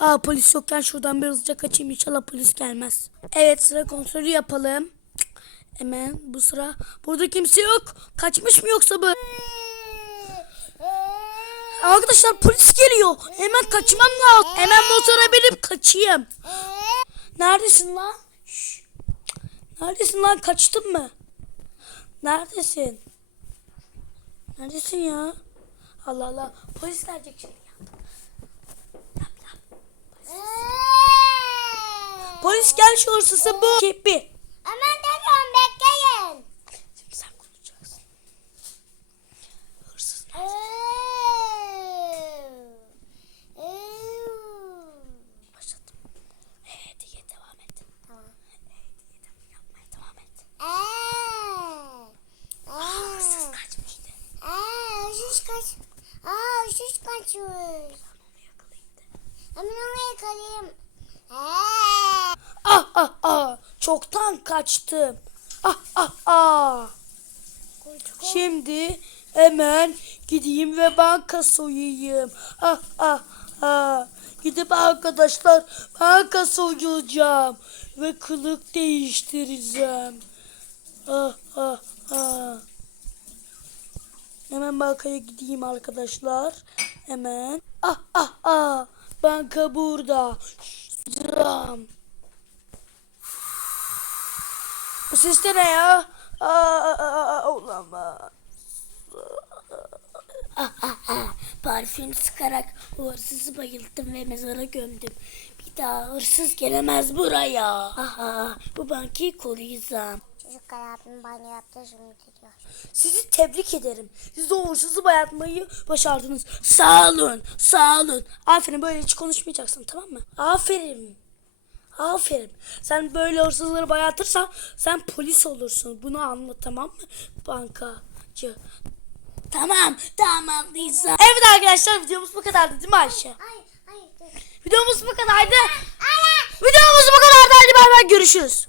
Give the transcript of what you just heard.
Aa polis yokken şuradan bir hızlıca kaçayım inşallah polis gelmez. Evet sıra kontrolü yapalım. Hemen bu sıra. Burada kimse yok. Kaçmış mı yoksa bu? Arkadaşlar polis geliyor. Hemen kaçmam lazım. Hemen motora binip kaçayım. Neredesin lan? Şş. Neredesin lan? Kaçtın mı? Neredesin? Neredesin ya? Allah Allah. Polis gelecek şimdi. Şu hırsızı bu. Kepi. Hemen geliyorum bekleyin. Şimdi sen konuşacaksın. Hırsız. Başladım. Evet diye devam et. Tamam. Evet diye devam yapmaya devam et. Hırsız Kaçmıştı. Aa, hırsız kaç. Aa, hırsız kaçmış. Ben onu yakalayayım da. Hemen onu yakalayayım. Aa. Ah ah ah. Çoktan kaçtım. Ah ah ah. Şimdi hemen gideyim ve banka soyayım. Ah ah ah. Gidip arkadaşlar banka soyacağım. Ve kılık değiştireceğim. Ah ah ah. Hemen bankaya gideyim arkadaşlar. Hemen. Ah ah ah. Banka burada. Zam. Bu ses de ne ya? Aa, olamaz. Ah, ah, ah. Parfüm sıkarak hırsızı bayılttım ve mezara gömdüm. Bir daha hırsız gelemez buraya. Aha, bu bankayı koruyacağım. Çocuklar abim banyo yaptı şimdi gidiyor. Sizi tebrik ederim. Siz o hırsızı bayatmayı başardınız. Sağ olun, sağ olun. Aferin böyle hiç konuşmayacaksın tamam mı? Aferin. Aferin. Sen böyle hırsızları bayatırsan sen polis olursun. Bunu anla tamam mı? Bankacı. Tamam, tamam Lisa. Evet arkadaşlar videomuz bu kadardı değil mi Ayşe? Hayır, hayır. Videomuz bu kadardı. Videomuz bu kadardı. Hadi bay bay görüşürüz.